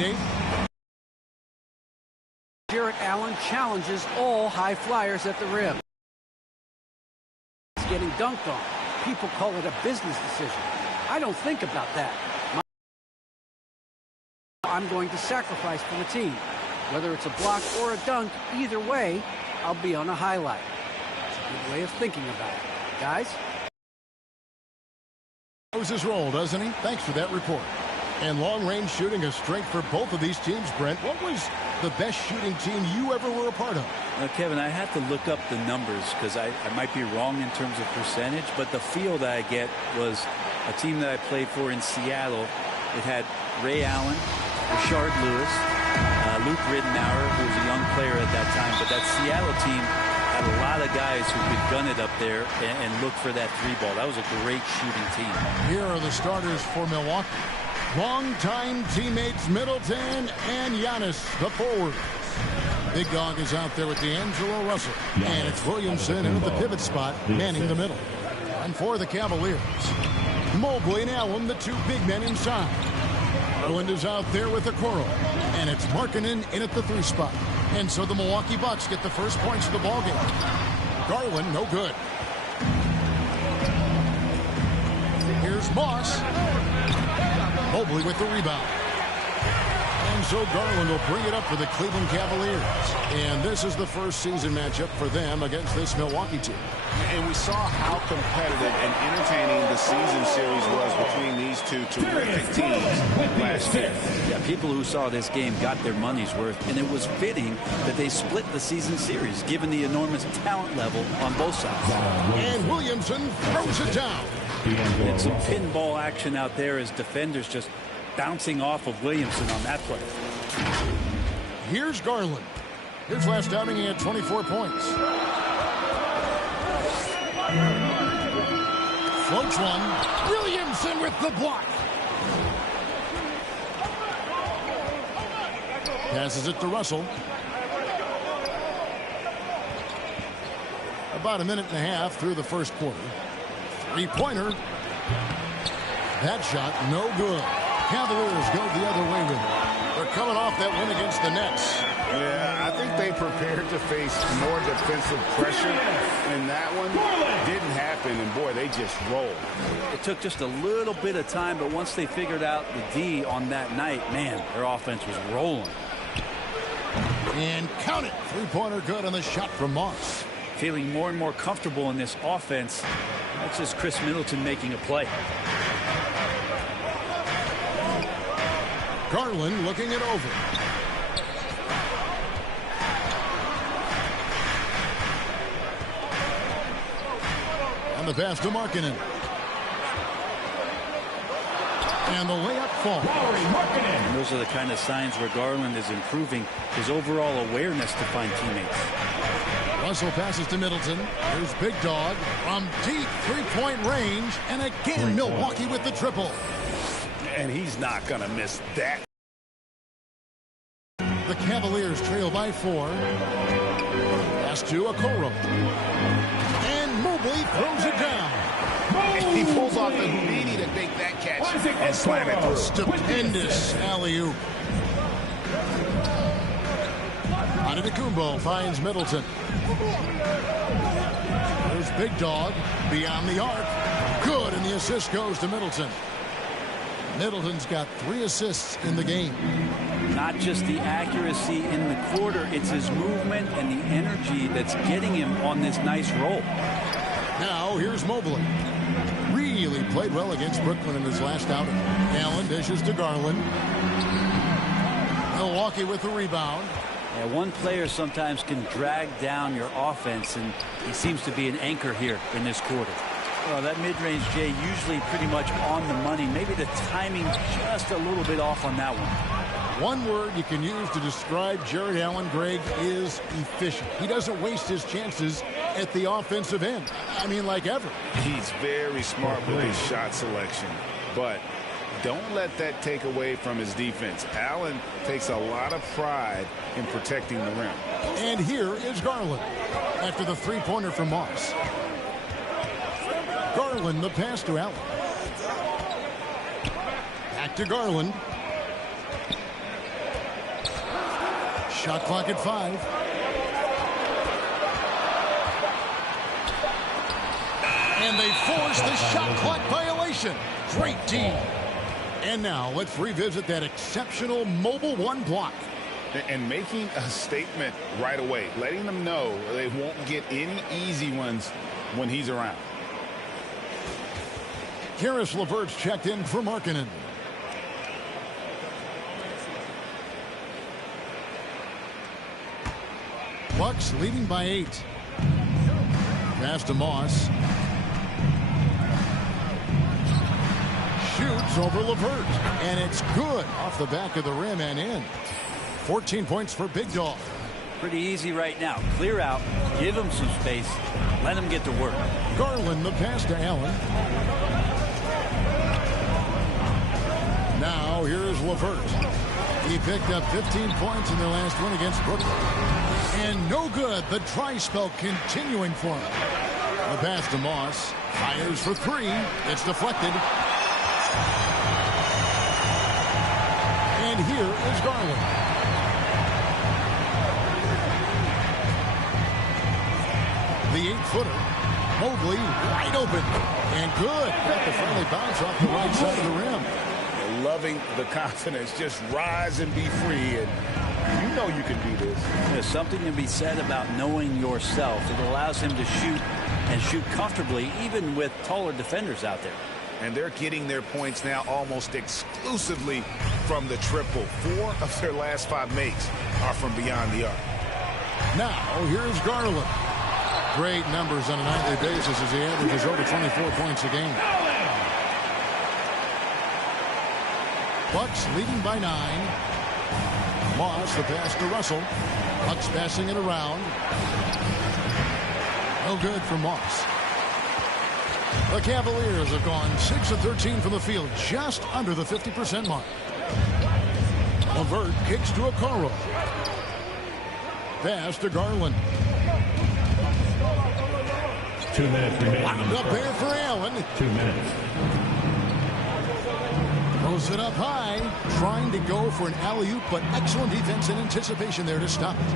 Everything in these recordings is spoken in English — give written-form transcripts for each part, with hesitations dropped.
Dave. Jarrett Allen challenges all high flyers at the rim. He's getting dunked on. People call it a business decision. I don't think about that. I'm going to sacrifice for the team. Whether it's a block or a dunk, either way, I'll be on a highlight. It's a good way of thinking about it. Guys? Knows his role, doesn't he? Thanks for that report. And long-range shooting a strength for both of these teams, Brent. What was the best shooting team you ever were a part of? Kevin, I have to look up the numbers because I might be wrong in terms of percentage, but the feel that I get was a team that I played for in Seattle. It had Ray Allen, Rashard Lewis, Luke Ridenour, who was a young player at that time, but that Seattle team had a lot of guys who could gun it up there and look for that three ball. That was a great shooting team. Here are the starters for Milwaukee. Longtime teammates Middleton and Giannis, the forwards. Big Dog is out there with D'Angelo Russell. And it's Williamson in at the pivot spot, manning the middle. And for the Cavaliers, Mobley and Allen, the two big men inside. Garland is out there with the Okoro. And it's Markkanen in at the three spot. And so the Milwaukee Bucks get the first points of the ballgame. Garland, no good. Here's Moss. Mobley with the rebound. And so Garland will bring it up for the Cleveland Cavaliers. And this is the first season matchup for them against this Milwaukee team. And we saw how competitive and entertaining the season series was between these two terrific teams last year. Yeah, people who saw this game got their money's worth, and it was fitting that they split the season series, given the enormous talent level on both sides. And Williamson throws it down. It's some pinball action out there as defenders just bouncing off of Williamson on that play. Here's Garland. His last outing, he had 24 points. Floats one. Williamson with the block. Passes it to Russell. About a minute and a half through the first quarter. Three-pointer. That shot, no good. Cavaliers go the other way with it. They're coming off that win against the Nets. Yeah, I think they prepared to face more defensive pressure, and that one didn't happen, and boy, they just rolled. It took just a little bit of time, but once they figured out the D on that night, man, their offense was rolling. And count it. Three-pointer good on the shot from Moss. Feeling more and more comfortable in this offense. That's just Chris Middleton making a play. Garland looking it over. And the pass to Markkanen. And the layup falls. And those are the kind of signs where Garland is improving his overall awareness to find teammates. Russell passes to Middleton. Here's Big Dog from deep three-point range. And again, Milwaukee with the triple. And he's not going to miss that. The Cavaliers trail by 4. Pass to Okoro. And Mobley throws it down. He pulls off the Houdini to make that catch and slam it through. Stupendous alley-oop. Antetokounmpo finds Middleton. There's Big Dog beyond the arc. Good, and the assist goes to Middleton. Middleton's got 3 assists in the game. Not just the accuracy in the quarter, it's his movement and the energy that's getting him on this nice roll. Now here's Mobley. Really played well against Brooklyn in his last outing. Allen dishes to Garland. Milwaukee with the rebound. Yeah, one player sometimes can drag down your offense, and he seems to be an anchor here in this quarter. Well, that mid-range, Jay, usually pretty much on the money. Maybe the timing just a little bit off on that one. One word you can use to describe Jarrett Allen, Greg, is efficient. He doesn't waste his chances at the offensive end. I mean, like ever. He's very smart with his shot selection, but don't let that take away from his defense. Allen takes a lot of pride in protecting the rim. And here is Garland after the three-pointer from Moss. Garland, the pass to Allen. Back to Garland. Shot clock at 5. And they force the shot clock violation. Great D. And now let's revisit that exceptional mobile one block. And making a statement right away, letting them know they won't get any easy ones when he's around. Karis LeVert's checked in for Markkanen. Bucks leading by 8. Pass to Moss. Shoots over LeVert. And it's good off the back of the rim and in. 14 points for Big Dog. Pretty easy right now. Clear out. Give him some space. Let him get to work. Garland the pass to Allen. Now here's LeVert. He picked up 15 points in their last win against Brooklyn. And no good. The dry spell continuing for him. The pass to Moss. Fires for 3. It's deflected. And here is Garland. The 8-footer. Mobley wide open. And good. Got to finally bounce off the right side of the rim. Loving the confidence. Just rise and be free. And you know you can do this. There's something to be said about knowing yourself. It allows him to shoot and shoot comfortably, even with taller defenders out there. And they're getting their points now almost exclusively from the triple. 4 of their last 5 makes are from beyond the arc. Now here's Garland. Great numbers on a nightly basis as he averages over 24 points a game. Bucks leading by 9. Moss the pass to Russell. Bucks passing it around. No good for Moss. The Cavaliers have gone 6 of 13 from the field, just under the 50% mark. LeVert kicks to Okoro. Pass to Garland. 2 minutes remaining. Wound up there for Allen. 2 minutes. Throws it up high, trying to go for an alley-oop, but excellent defense and anticipation there to stop it.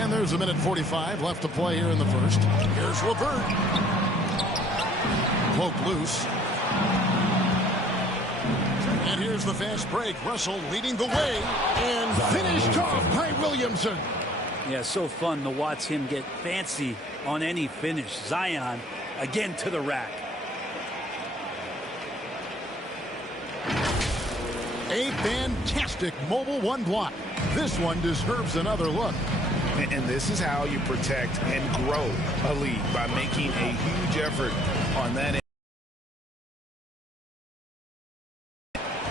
And there's 1:45 left to play here in the first. Here's LeVert. Cloak loose. And here's the fast break. Russell leading the way and finished off by Williamson. Yeah, so fun to watch him get fancy on any finish. Zion again to the rack. A fantastic mobile one block. This one deserves another look. And this is how you protect and grow a lead, by making a huge effort on that end.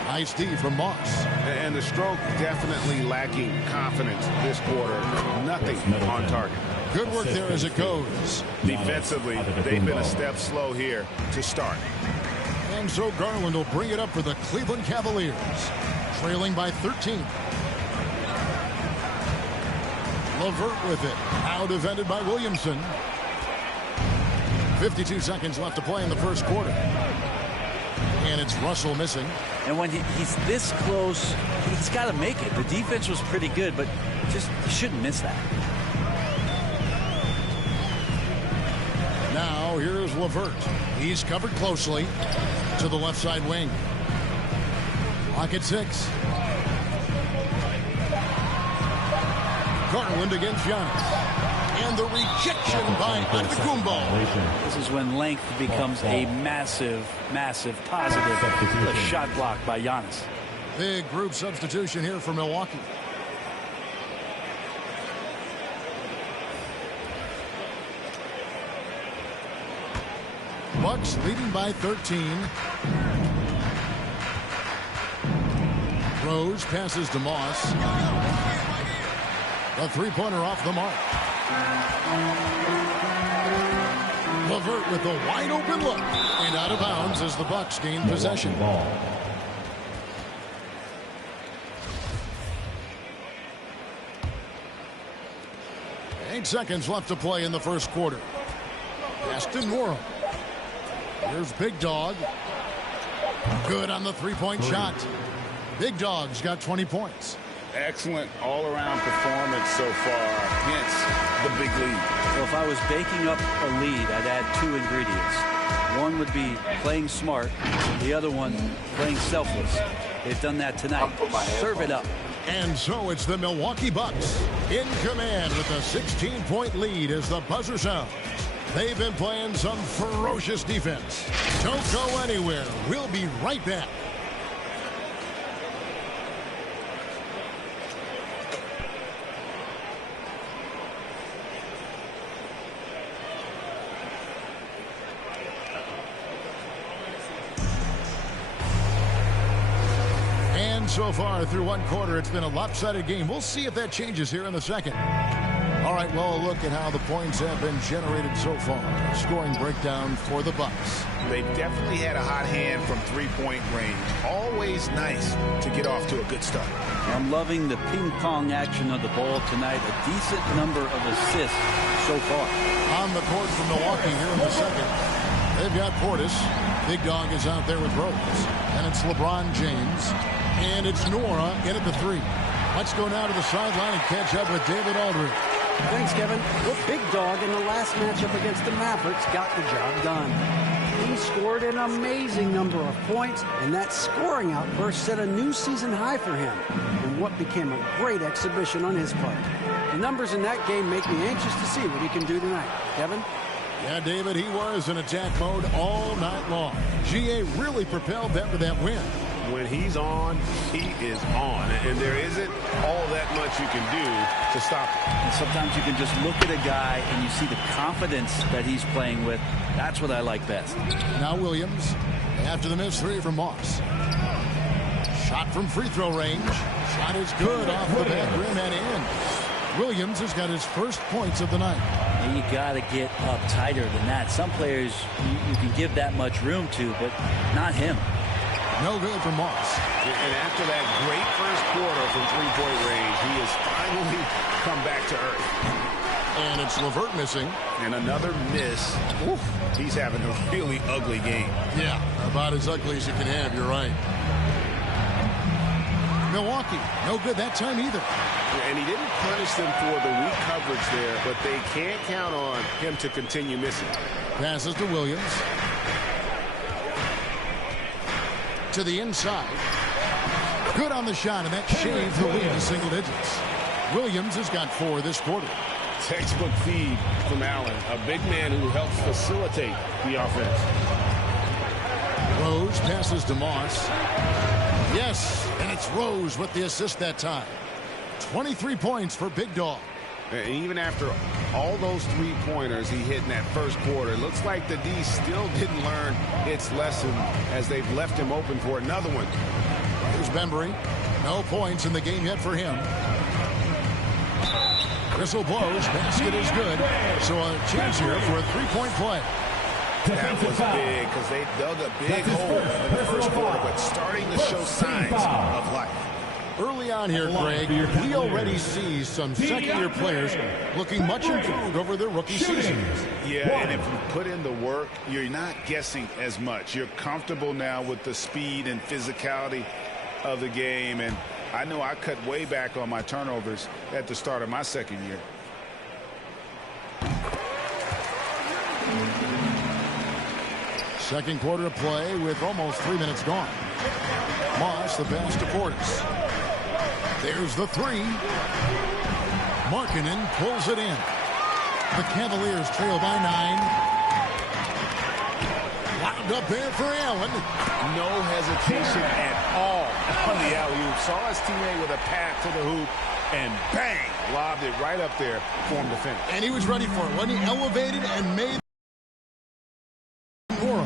Nice D from Moss. And the stroke definitely lacking confidence this quarter. Nothing on target. Good work there as it goes. Defensively, they've been a step slow here to start. And so Garland will bring it up for the Cleveland Cavaliers, trailing by 13. LeVert with it. Now defended by Williamson. 52 seconds left to play in the first quarter. And it's Russell missing. And when he's this close, he's got to make it. The defense was pretty good, but just he shouldn't miss that. Now here's LeVert. He's covered closely to the left side wing. Clock at 6. Garland against Giannis. And the rejection by Antetokounmpo. This is when length becomes a massive, massive positive. A shot block by Giannis. Big group substitution here for Milwaukee. Bucks leading by 13. Rose passes to Moss. A three-pointer off the mark. LeVert with a wide-open look. And out of bounds as the Bucks gain possession. 8 seconds left to play in the first quarter. Aston Moore. Here's Big Dog. Good on the three-point shot. Big Dog's got 20 points. Excellent all-around performance so far, hence the big lead. So if I was baking up a lead, I'd add 2 ingredients. One would be playing smart, the other one playing selfless. They've done that tonight. Serve it up. And so it's the Milwaukee Bucks in command with a 16-point lead as the buzzer sounds. They've been playing some ferocious defense. Don't go anywhere. We'll be right back. So far through one quarter, it's been a lopsided game. We'll see if that changes here in the second. All right, well, a look at how the points have been generated so far. Scoring breakdown for the Bucks. They've definitely had a hot hand from three-point range. Always nice to get off to a good start. I'm loving the ping-pong action of the ball tonight. A decent number of assists so far. On the court from Milwaukee here in the second. They've got Portis. Big Dog is out there with Rose. And it's LeBron James. And it's Nora in at the 3. Let's go now to the sideline and catch up with David Aldridge. Thanks, Kevin. Well, Big Dog in the last matchup against the Mavericks got the job done. He scored an amazing number of points, and that scoring outburst set a new season high for him in what became a great exhibition on his part. The numbers in that game make me anxious to see what he can do tonight. Kevin? Yeah, David, he was in attack mode all night long. GA really propelled them to that win. When he's on, he is on. And there isn't all that much you can do to stop him. And sometimes you can just look at a guy and you see the confidence that he's playing with. That's what I like best. Now Williams, after the missed 3 from Moss. Shot from free throw range. Shot is good off the back rim and in. Williams has got his first points of the night. And you got to get up tighter than that. Some players you can give that much room to, but not him. No good for Moss. And after that great first quarter from three-point range, he has finally come back to earth. And it's LeVert missing. And another miss. Oof, he's having a really ugly game. Yeah, about as ugly as you can have, you're right. Milwaukee, no good that time either. And he didn't punish them for the weak coverage there, but they can't count on him to continue missing. Passes to Williams. To the inside. Good on the shot, and that shaves the lead to single digits. Williams has got 4 this quarter. Textbook feed from Allen, a big man who helps facilitate the offense. Rose passes to Moss. Yes, and it's Rose with the assist that time. 23 points for Big Dog. And even after all those three-pointers he hit in that first quarter, it looks like the D still didn't learn its lesson as they've left him open for another one. Here's Bembry. No points in the game yet for him. Whistle blows. Basket is good. So a chance here for a three-point play. That was big because they dug a big hole in the first quarter, but starting to show signs of life. Early on here, Greg, we already see some second-year players looking much improved over their rookie season. Yeah, and if you put in the work, you're not guessing as much. You're comfortable now with the speed and physicality of the game, and I know I cut way back on my turnovers at the start of my second year. Second quarter of play with almost 3 minutes gone. Moss, the pass to Portis. There's the 3. Markkanen pulls it in. The Cavaliers trail by 9. Wound up there for Allen. No hesitation at all on the alley-oop. Saw his teammate with a pass to the hoop, and bang, lobbed it right up there for him to finish. And he was ready for it. When he elevated and made Nora.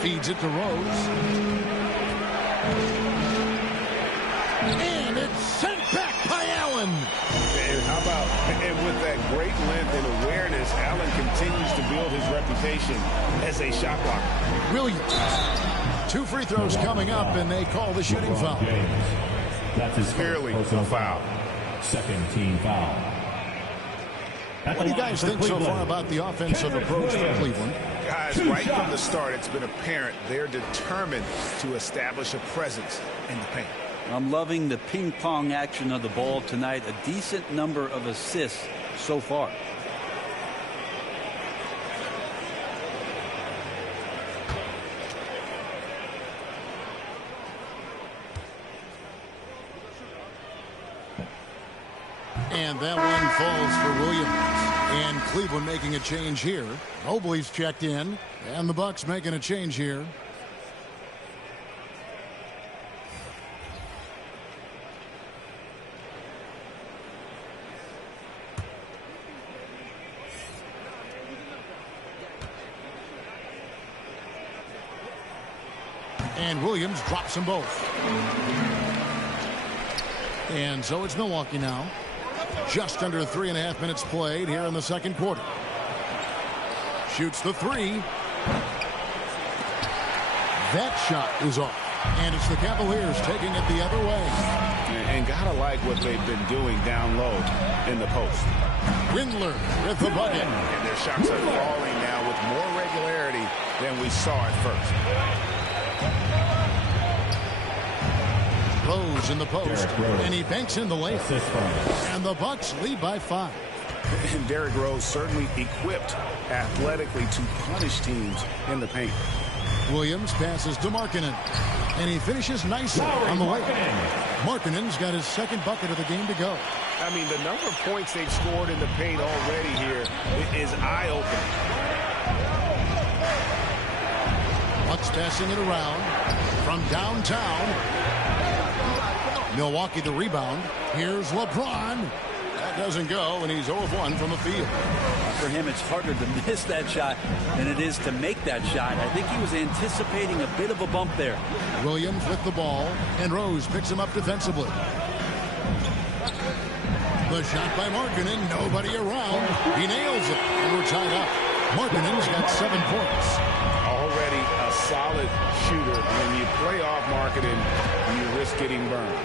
Feeds it to Rose. And it's sent back by Allen. And how about, and with that great length and awareness, Allen continues to build his reputation as a shot blocker. Williams. 2 free throws coming up, and they call the shooting foul. That's his Clearly first a foul. Second team foul. What do you guys think so far about the offensive approach for Cleveland? Guys, right from the start, it's been apparent they're determined to establish a presence in the paint. I'm loving the ping-pong action of the ball tonight. A decent number of assists so far. And that one falls for Williams. And Cleveland making a change here. Mobley's checked in. And the Bucks making a change here. And Williams drops them both. And so it's Milwaukee now. Just under 3.5 minutes played here in the second quarter. Shoots the three. That shot is off. And it's the Cavaliers taking it the other way. And gotta like what they've been doing down low in the post. Windler with the bucket. And their shots are falling now with more regularity than we saw at first. Rose in the post, and he banks in the layup. And the Bucks lead by 5. And Derrick Rose certainly equipped athletically to punish teams in the paint. Williams passes to Markkanen, and he finishes nicely on the way. Markkanen's got his second bucket of the game to go. I mean, the number of points they've scored in the paint already here is eye-opening. Bucks passing it around from downtown. Milwaukee the rebound. Here's LeBron. That doesn't go, and he's 0 of 1 from the field. For him, it's harder to miss that shot than it is to make that shot. I think he was anticipating a bit of a bump there. Williams with the ball, and Rose picks him up defensively. The shot by Markkanen, nobody around. He nails it, and we're tied up. Markkanen's got 7 points. Already a solid shooter. When you play off Markkanen, you risk getting burned.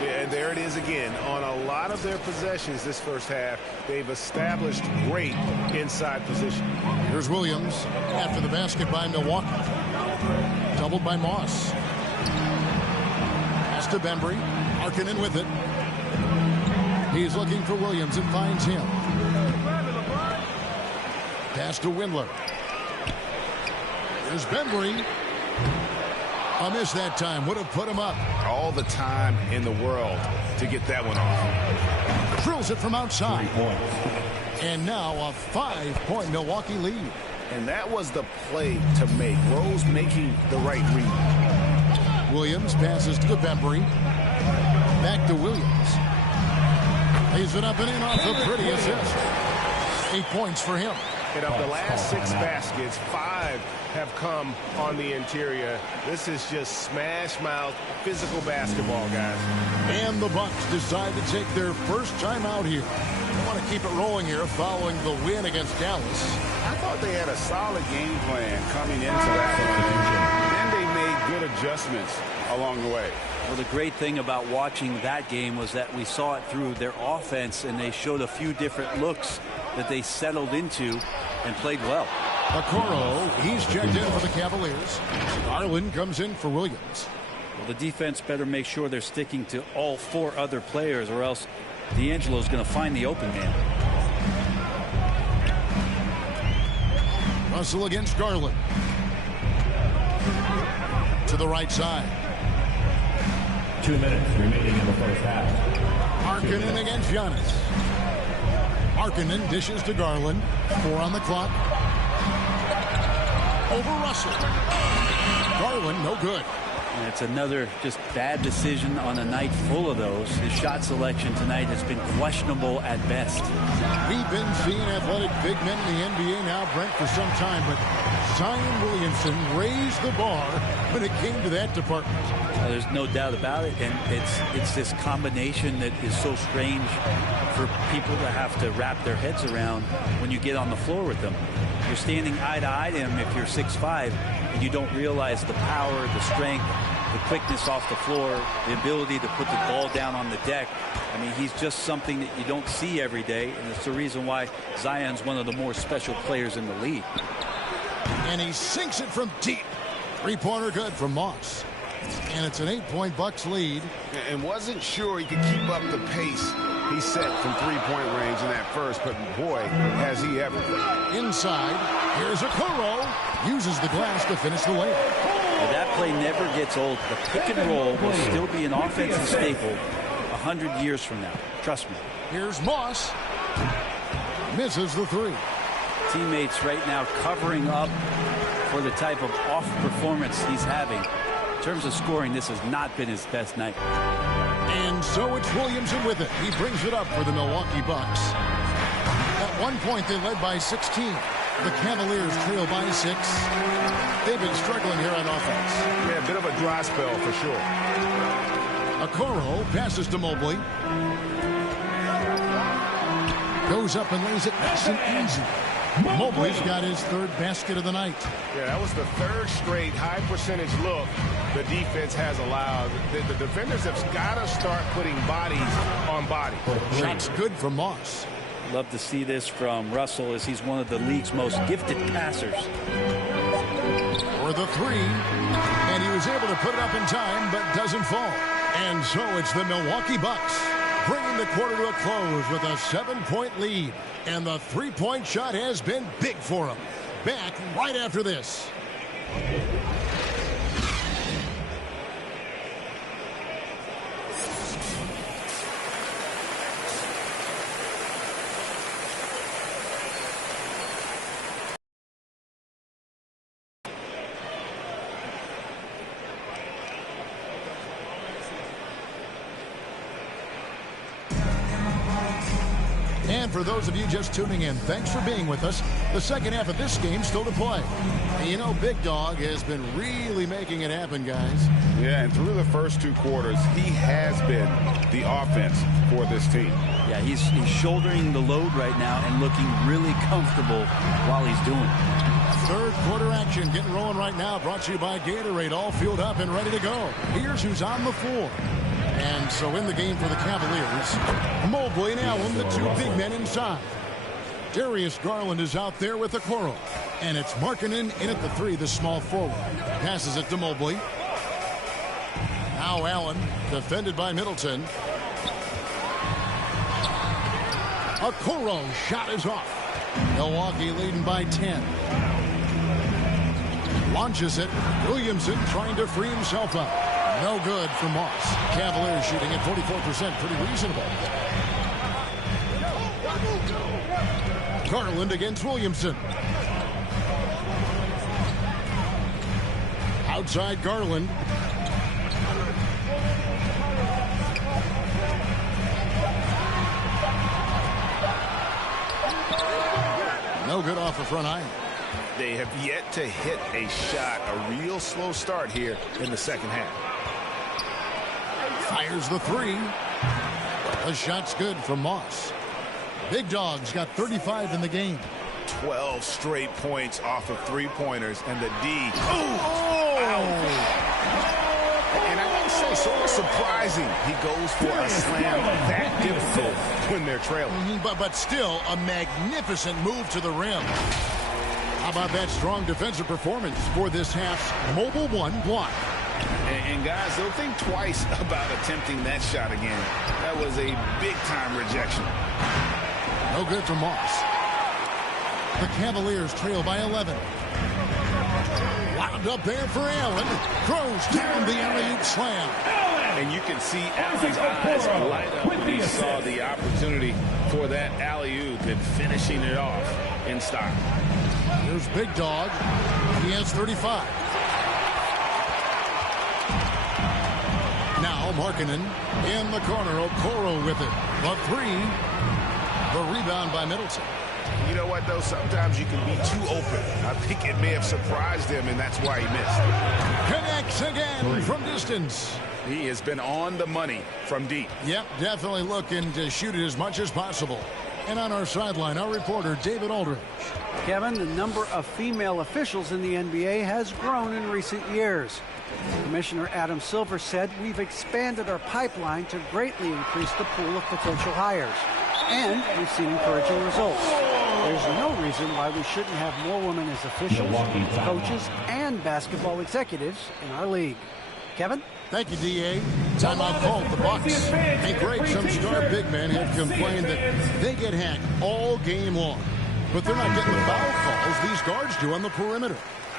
Yeah, and there it is again. On a lot of their possessions this first half, they've established great inside position. Here's Williams after the basket by Milwaukee. Doubled by Moss. Pass to Bembry. Markkanen with it. He's looking for Williams and finds him. Pass to Windler. There's Bembry. A miss that time. Would have put him up. All the time in the world to get that one off. Drills it from outside. And now a 5-point Milwaukee lead. And that was the play to make. Rose making the right read. Williams passes to Bembry. Back to Williams. Lays it up and in off the pretty assist. 8 points for him. And of the last 6 baskets, 5 have come on the interior. This is just smash-mouth physical basketball, guys. And the Bucks decide to take their first time out here. They want to keep it rolling here following the win against Dallas. I thought they had a solid game plan coming into that one. Then they made good adjustments along the way. Well, the great thing about watching that game was that we saw it through their offense, and they showed a few different looks that they settled into and played well. Okoro, he's checked in for the Cavaliers. Garland comes in for Williams. Well, the defense better make sure they're sticking to all 4 other players, or else D'Angelo's going to find the open man. Russell against Garland. To the right side. 2 minutes remaining in the first half. Markkanen against Giannis. Markkanen dishes to Garland. 4 on the clock. Over Russell. Garland, no good. And it's another just bad decision on a night full of those. His shot selection tonight has been questionable at best. We've been seeing athletic big men in the NBA now, Brent, for some time, but Zion Williamson raised the bar when it came to that department. There's no doubt about it, and it's this combination that is so strange for people to have to wrap their heads around when you get on the floor with them. You're standing eye to eye to him if you're 6'5", and you don't realize the power, the strength, the quickness off the floor, the ability to put the ball down on the deck. I mean, he's just something that you don't see every day, and it's the reason why Zion's one of the more special players in the league. And he sinks it from deep. Three-pointer good from Moss. And it's an 8-point Bucks lead. And wasn't sure he could keep up the pace he set from three-point range in that first, but boy, has he ever. Inside, here's Okoro. Uses the glass to finish the layup. Well, that play never gets old. The pick and roll will still be an offensive staple 100 years from now. Trust me. Here's Moss. Misses the three. Teammates right now covering up for the type of off performance he's having. In terms of scoring, this has not been his best night. And so it's Williamson with it. He brings it up for the Milwaukee Bucks. At one point, they led by 16. The Cavaliers trail by 6. They've been struggling here on offense. Yeah, a bit of a dry spell for sure. Okoro passes to Mobley. Goes up and lays it nice and easy. Mobley's got his third basket of the night. Yeah, that was the third straight high percentage look the defense has allowed. The defenders have got to start putting bodies on bodies. Shots good from Moss. Love to see this from Russell, as he's one of the league's most gifted passers. For the three. And he was able to put it up in time, but doesn't fall. And so it's the Milwaukee Bucks bringing the quarter to a close with a 7-point lead. And the three-point shot has been big for them. Back right after this. And for those of you just tuning in, thanks for being with us. The second half of this game still to play. And you know, Big Dog has been really making it happen, guys. Yeah, and through the first two quarters, he has been the offense for this team. Yeah, he's shouldering the load right now and looking really comfortable while he's doing it. Third quarter action getting rolling right now. Brought to you by Gatorade, all fueled up and ready to go. Here's who's on the floor. And so in the game for the Cavaliers, Mobley and Allen, the two big men inside. Darius Garland is out there with Okoro. And it's Markkanen in at the three, the small forward. Passes it to Mobley. Now Allen, defended by Middleton. Okoro shot is off. Milwaukee leading by 10. Launches it. Williamson trying to free himself up. No good for Moss. Cavaliers shooting at 44%. Pretty reasonable. Garland against Williamson. Outside Garland. No good off the front iron. They have yet to hit a shot, a real slow start here in the second half. Fires the three. The shot's good from Moss. Big Dog's got 35 in the game. 12 straight points off of three-pointers, and the D. And I gotta say, sort of surprising he goes for a slam that difficult when they're trailing. But still a magnificent move to the rim. How about that strong defensive performance for this half's mobile one block? And guys, they'll think twice about attempting that shot again. That was a big-time rejection. No good for Moss. The Cavaliers trail by 11. Wound up there for Allen. Throws down the alley-oop slam. And you can see Allen's eyes light up when he saw the opportunity for that alley-oop and finishing it off in style. Here's Big Dog. He has 35. Now Markkanen in the corner. Okoro with it. The three. The rebound by Middleton. You know what, though? Sometimes you can be too open. I think it may have surprised him, and that's why he missed. Connects again from distance. He has been on the money from deep. Yep, definitely looking to shoot it as much as possible. And on our sideline, our reporter, David Aldridge. Kevin, the number of female officials in the NBA has grown in recent years. Commissioner Adam Silver said, "We've expanded our pipeline to greatly increase the pool of potential hires. And we've seen encouraging results." There's no reason why we shouldn't have more women as officials, coaches, and basketball executives in our league. Kevin? Thank you, D.A. Timeout called the Bucks. Hey, Greg, some star big men have complained that they get hacked all game long. But they're not getting the foul calls these guards do on the perimeter.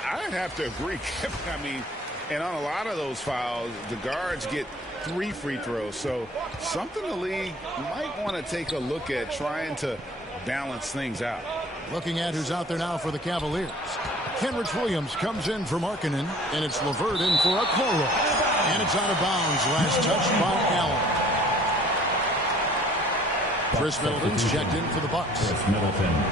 I'd have to agree, Kevin. I mean, and on a lot of those fouls, the guards get 3 free throws. So something the league might want to take a look at, trying to balance things out. Looking at who's out there now for the Cavaliers. Kenrich Williams comes in for Markkanen, and it's LeVert in for a Okoro. And it's out of bounds. Last touch by Allen. Chris Middleton's checked in for the Bucks. Chris Middleton.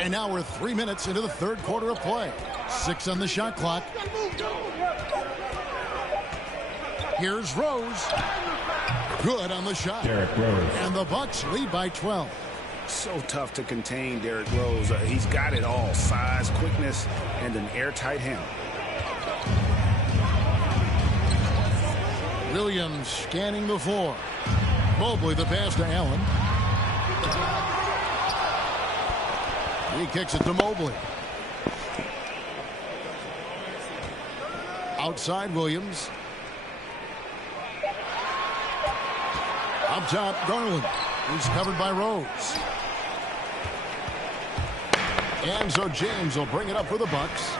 And now we're 3 minutes into the third quarter of play. 6 on the shot clock. Here's Rose. Good on the shot. Derrick Rose. And the Bucks lead by 12. So tough to contain Derrick Rose. He's got it all. Size, quickness, and an airtight handle. Williams scanning the floor. Mobley the pass to Allen. He kicks it to Mobley. Outside Williams. Up top, Garland. He's covered by Rose. And so James will bring it up for the Bucks.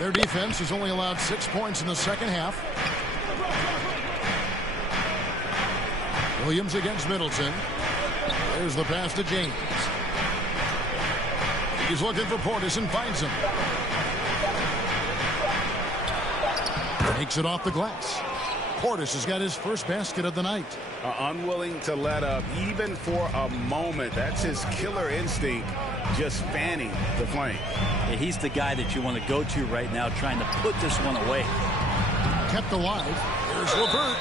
Their defense has only allowed 6 points in the second half. Williams against Middleton. There's the pass to James. He's looking for Portis and finds him. Takes it off the glass. Portis has got his first basket of the night. Unwilling to let up even for a moment. That's his killer instinct, just fanning the flame. Yeah, he's the guy that you want to go to right now, trying to put this one away. Kept alive. There's LeVert.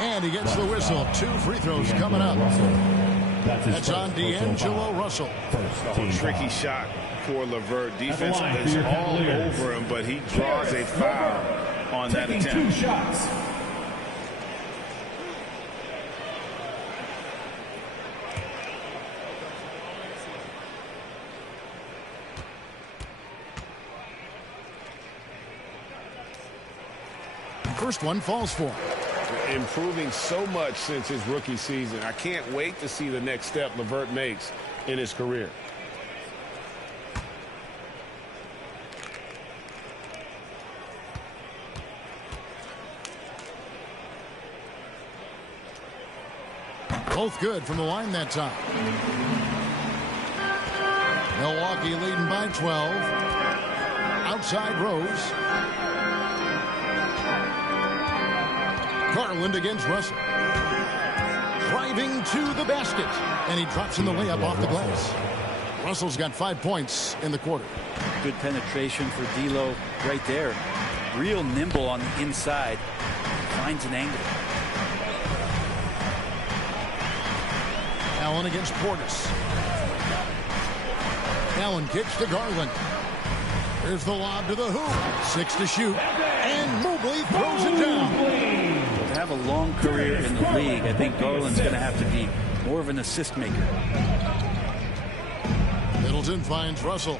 And he gets the whistle. 2 free throws coming up. That's on D'Angelo Russell. Tricky shot for LeVert. Defense is all over him, but he draws a foul on that attempt. 2 shots. First one falls for him. Improving so much since his rookie season. I can't wait to see the next step LeVert makes in his career. Both good from the line that time. Milwaukee leading by 12. Outside Rose. Garland against Russell. Driving to the basket. And he drops in the layup off the glass. Russell's got 5 points in the quarter. Good penetration for D'Lo right there. Real nimble on the inside. Finds an angle. Allen against Portis. Allen kicks to Garland. There's the lob to the hoop. 6 to shoot. And Mobley throws it down. To have a long career in the league, I think Garland's going to have to be more of an assist maker. Middleton finds Russell.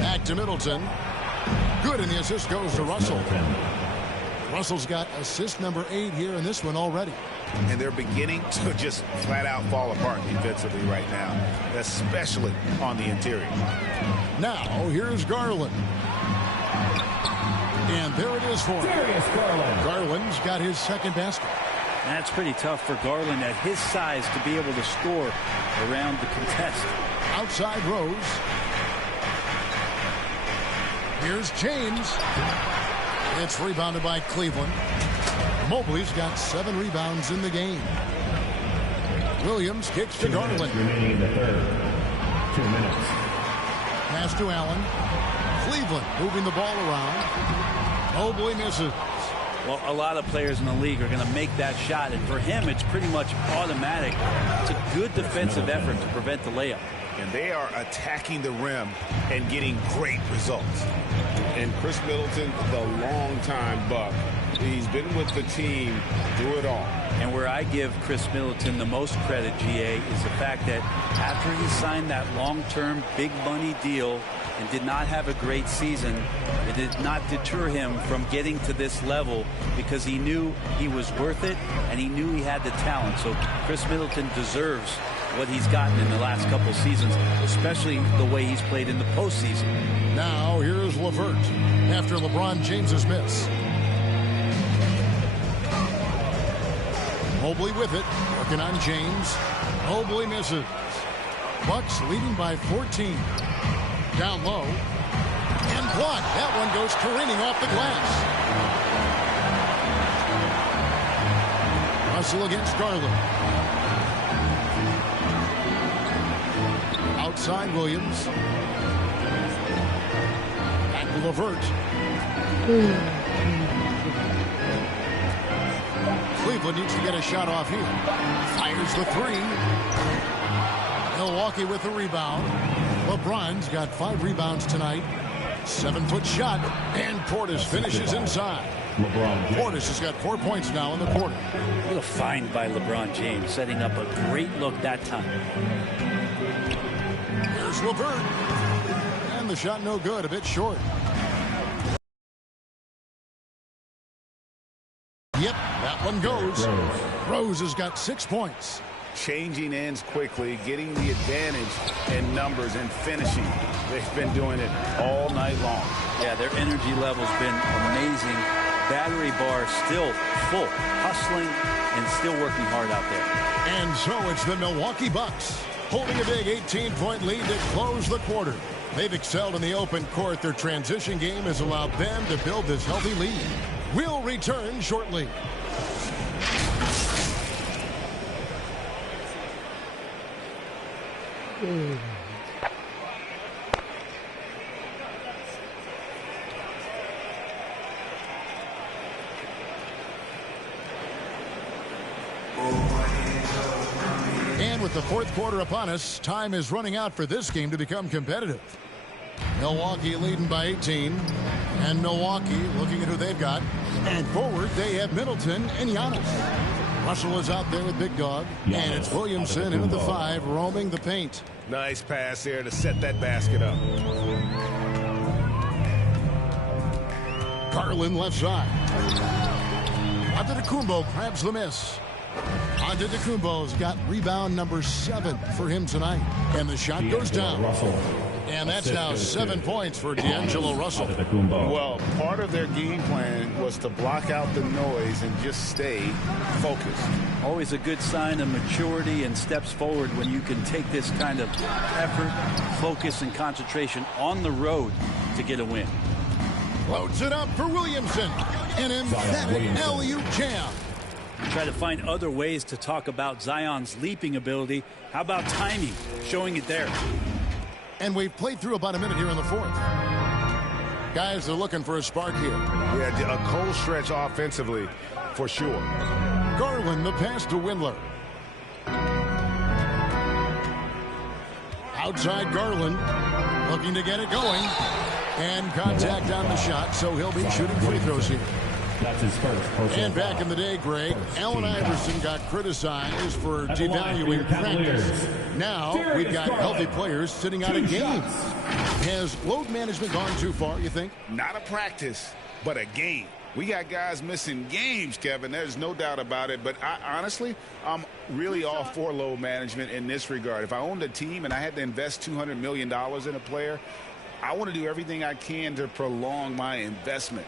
Back to Middleton. Good, and the assist goes to Russell. Russell's got assist number 8 here in this one already. And they're beginning to just flat out fall apart defensively right now, especially on the interior. Now, here's Garland. And there it is for him. Garland's got his second basket. That's pretty tough for Garland at his size to be able to score around the contest. Outside Rose. Here's James. It's rebounded by Cleveland. Mobley's got 7 rebounds in the game. Williams kicks to Garland. Remaining in the third. 2 minutes. Pass to Allen. Cleveland moving the ball around. Mobley misses. Well, a lot of players in the league are going to make that shot, and for him, it's pretty much automatic. It's a good defensive effort to prevent the layup. And they are attacking the rim and getting great results. And Chris Middleton, the longtime Buck, he's been with the team through it all. And where I give Chris Middleton the most credit, GA, is the fact that after he signed that long-term big money deal and did not have a great season, it did not deter him from getting to this level because he knew he was worth it and he knew he had the talent. So Chris Middleton deserves what he's gotten in the last couple seasons, especially the way he's played in the postseason. Now here's LeVert after LeBron James's miss. Mobley with it, working on James. Mobley misses. Bucks leading by 14. Down low. And blocked. That one goes careening off the glass. Russell against Garland. Outside Williams. Back to LeVert. Cleveland needs to get a shot off here. Fires the three. Milwaukee with the rebound. LeBron's got 5 rebounds tonight. 7-foot shot. And Portis finishes inside. Portis has got 4 points now in the quarter. What a find by LeBron James, setting up a great look that time. Here's LeVert. And the shot no good, a bit short. Yep, that one goes. Rose has got 6 points. Changing ends quickly, getting the advantage in numbers and finishing. They've been doing it all night long. Yeah, their energy level's been amazing. Battery bar still full, hustling and still working hard out there. And so it's the Milwaukee Bucks holding a big 18-point lead to close the quarter. They've excelled in the open court. Their transition game has allowed them to build this healthy lead. We'll return shortly. And with the fourth quarter upon us, time is running out for this game to become competitive. Milwaukee leading by 18. And Milwaukee looking at who they've got. And forward, they have Middleton and Giannis. Russell is out there with Big Dog. And it's Williamson into the 5, roaming the paint. Nice pass there to set that basket up. Garland left side. Antetokounmpo grabs the miss. Antetokounmpo's got rebound number 7 for him tonight. And the shot goes down. And that's now 7 points for D'Angelo Russell. Well, part of their game plan was to block out the noise and just stay focused. Always a good sign of maturity and steps forward when you can take this kind of effort, focus, and concentration on the road to get a win. Loads it up for Williamson. An emphatic alley-oop jam. Try to find other ways to talk about Zion's leaping ability. How about timing? Showing it there. And we've played through about a minute here in the fourth. Guys are looking for a spark here. Yeah, a cold stretch offensively for sure. Garland, the pass to Windler. Outside Garland, looking to get it going. And contact on the shot, so he'll be shooting free throws here. That's his first. And back in the day, Greg, Allen Iverson got criticized for devaluing practice. Now we've got healthy players sitting out of games. Has load management gone too far, you think? Not a practice, but a game. We got guys missing games, Kevin. There's no doubt about it. But honestly, I'm really all for load management in this regard. If I owned a team and I had to invest $200 million in a player, I want to do everything I can to prolong my investment.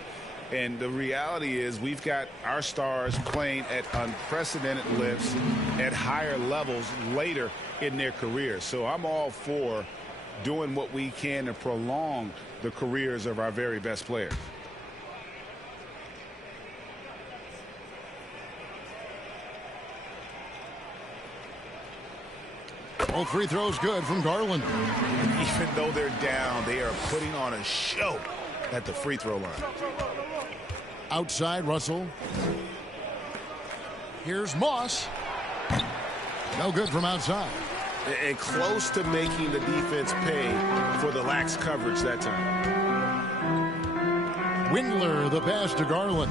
And the reality is we've got our stars playing at unprecedented lifts at higher levels later in their careers. So I'm all for doing what we can to prolong the careers of our very best players. Both free throws good from Garland. Even though they're down, they are putting on a show at the free throw line. Outside, Russell. Here's Moss. No good from outside. And close to making the defense pay for the lax coverage that time. Windler, the pass to Garland.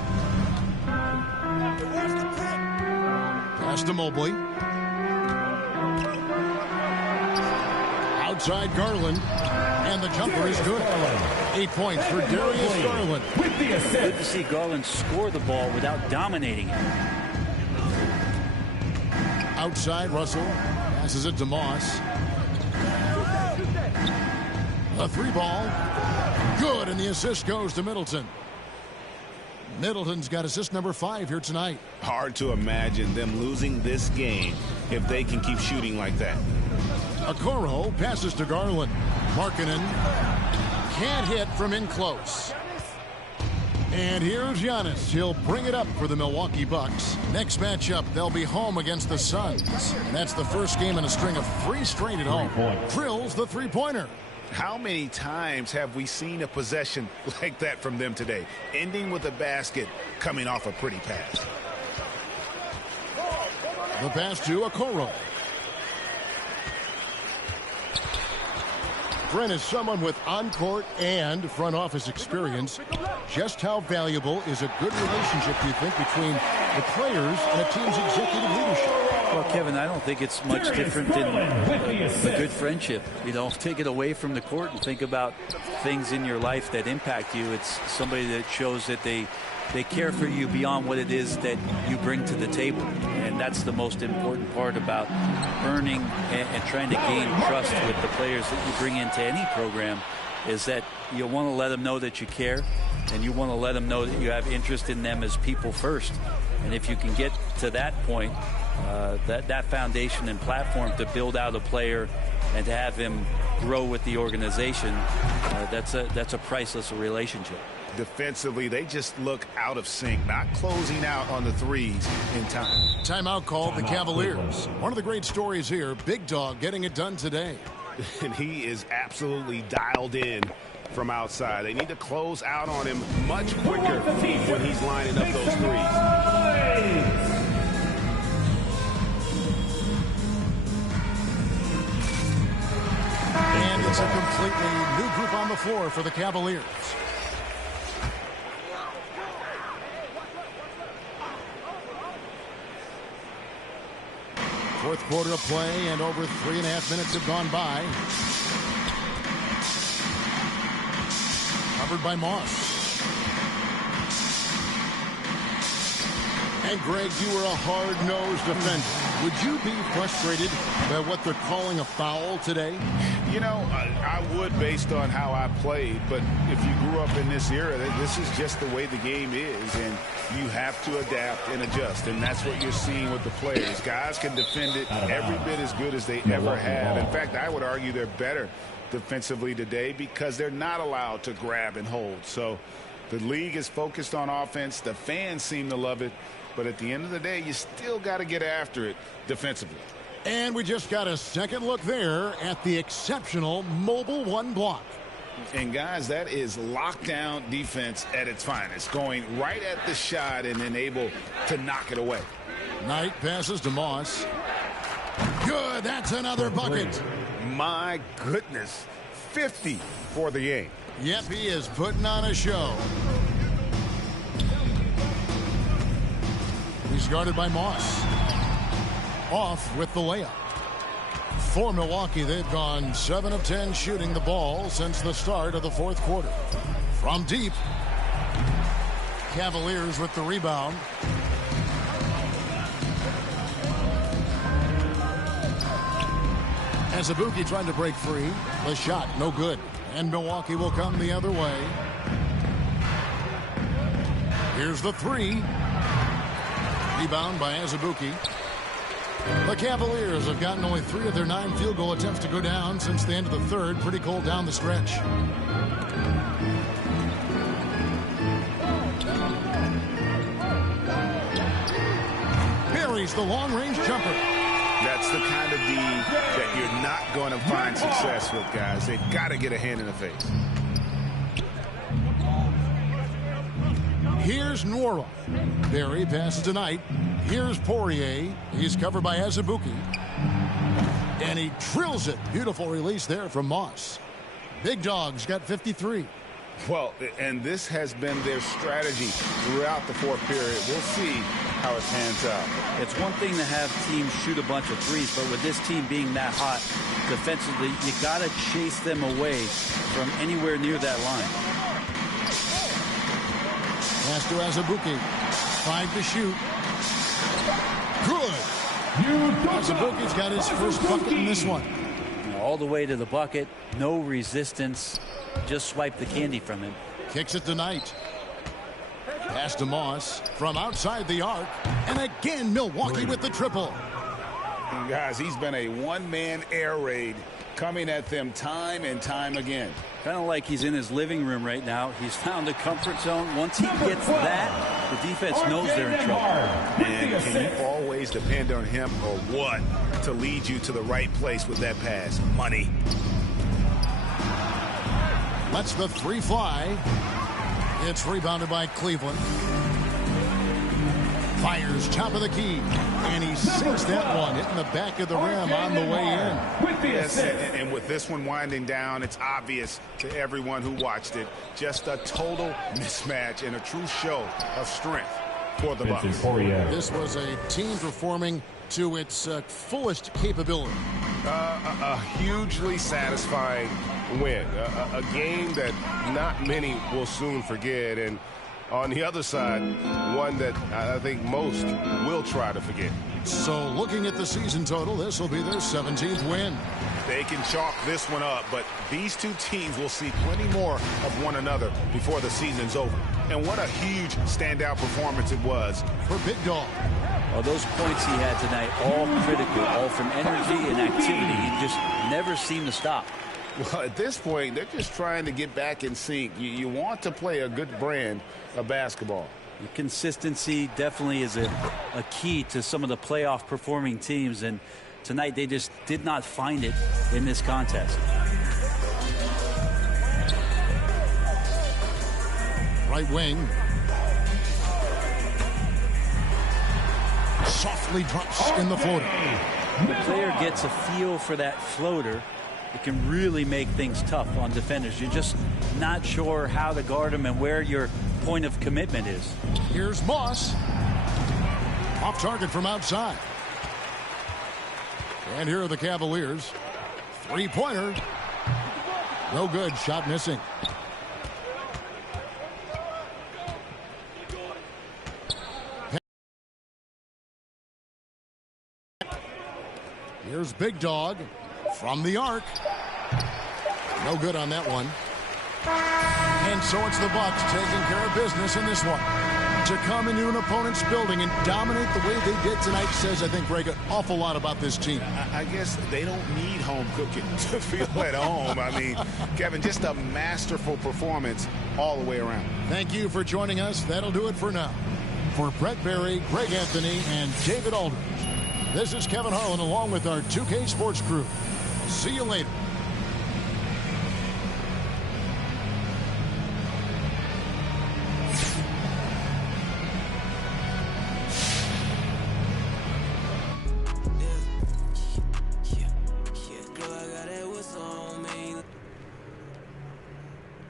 Pass to Mobley. Outside Garland. And the jumper is good. 8 points for Darius Garland. Good to see Garland score the ball without dominating it. Outside, Russell passes it to Moss. A 3-ball. Good, and the assist goes to Middleton. Middleton's got assist number 5 here tonight. Hard to imagine them losing this game if they can keep shooting like that. Okoro passes to Garland. Markkanen can't hit from in close. And here's Giannis. He'll bring it up for the Milwaukee Bucks. Next matchup, they'll be home against the Suns. And that's the first game in a string of 3 straight at home. Drills the three-pointer. How many times have we seen a possession like that from them today? Ending with a basket, coming off a pretty pass. The pass to Okoro. Brent is someone with on-court and front office experience. Just how valuable is a good relationship, do you think, between the players and a team's executive leadership? Well, Kevin, I don't think it's much different than a good friendship. You know, take it away from the court and think about things in your life that impact you. It's somebody that shows that they care for you beyond what it is that you bring to the table. And that's the most important part about earning and trying to gain trust with the players that you bring into any program, is that you want to let them know that you care, and you want to let them know that you have interest in them as people first. And if you can get to that point, that foundation and platform to build out a player and to have him grow with the organization, that's a priceless relationship. Defensively, they just look out of sync, not closing out on the threes in time. Timeout called the Cavaliers. One of the great stories here, Big Dog getting it done today. And he is absolutely dialed in from outside. They need to close out on him much quicker when he's lining up those threes. And it's a completely new group on the floor for the Cavaliers. Fourth quarter of play, and over 3.5 minutes have gone by. Covered by Moss. And Greg, you were a hard-nosed defender. Would you be frustrated by what they're calling a foul today? You know, I would based on how I played, but if you grew up in this era, this is just the way the game is, and you have to adapt and adjust, and that's what you're seeing with the players. Guys can defend it every bit as good as they ever have. In fact, I would argue they're better defensively today because they're not allowed to grab and hold. So the league is focused on offense. The fans seem to love it. But at the end of the day, you still got to get after it defensively. And we just got a second look there at the exceptional Mobile One block. And, guys, that is lockdown defense at its finest, going right at the shot and then able to knock it away. Knight passes to Moss. Good. That's another bucket. My goodness. 50 for the game. Yep, he is putting on a show. He's guarded by Moss. Off with the layup. For Milwaukee, they've gone 7 of 10 shooting the ball since the start of the fourth quarter. From deep. Cavaliers with the rebound. Azubuike trying to break free. The shot, no good. And Milwaukee will come the other way. Here's the three. Rebound by Azubuike. The Cavaliers have gotten only 3 of their 9 field goal attempts to go down since the end of the third. Pretty cold down the stretch. Buries the long-range jumper. That's the kind of D that you're not going to find success with, guys. They've got to get a hand in the face. Here's Nwora. Barry passes to Knight. Here's Poirier. He's covered by Azubuike. And he drills it. Beautiful release there from Moss. Big Dog's got 53. Well, and this has been their strategy throughout the fourth period. We'll see how it pans out. It's one thing to have teams shoot a bunch of threes, but with this team being that hot defensively, you got to chase them away from anywhere near that line. Pass to Azubuike. 5 to shoot. Good. Azubuike's got his first bucket in this one. All the way to the bucket. No resistance. Just swipe the candy from him. Kicks it to Knight. Pass to Moss from outside the arc. And again, Milwaukee with the triple. And guys, he's been a one-man air raid coming at them time and time again. Kind of like he's in his living room right now. He's found a comfort zone. Once he gets that, the defense knows they're in trouble. And can you always depend on him or what to lead you to the right place with that pass? Money. Lets the three fly. It's rebounded by Cleveland. Fires top of the key. And he sinks that one, hitting the back of the rim on the way in. Yes, and with this one winding down, it's obvious to everyone who watched it. Just a total mismatch and a true show of strength for the Bucks. This was a team performing to its fullest capability. A hugely satisfying win. A game that not many will soon forget. And on the other side, one that I think most will try to forget. So looking at the season total, this will be their 17th win. They can chalk this one up, but these two teams will see plenty more of one another before the season's over. And what a huge standout performance it was for Big Dog. Well, those points he had tonight, all critical, all from energy and activity. He just never seemed to stop. Well, at this point, they're just trying to get back in sync. You want to play a good brand of basketball. The consistency definitely is a key to some of the playoff performing teams, and tonight they just did not find it in this contest. Right wing. Softly drops in the floater. The player gets a feel for that floater. It can really make things tough on defenders. You're just not sure how to guard them and where your point of commitment is. Here's Moss. Off target from outside. And here are the Cavaliers. Three-pointer. No good. Shot missing. Here's Big Dog from the arc. No good on that one. And so it's the Bucks taking care of business in this one. To come into an opponent's building and dominate the way they did tonight says, I think, Greg, an awful lot about this team. I guess they don't need home cooking to feel at home. I mean, Kevin, just a masterful performance all the way around. Thank you for joining us. That'll do it for now. For Brett Barry, Greg Anthony, and David Aldridge, this is Kevin Harlan along with our 2K Sports crew. See you later.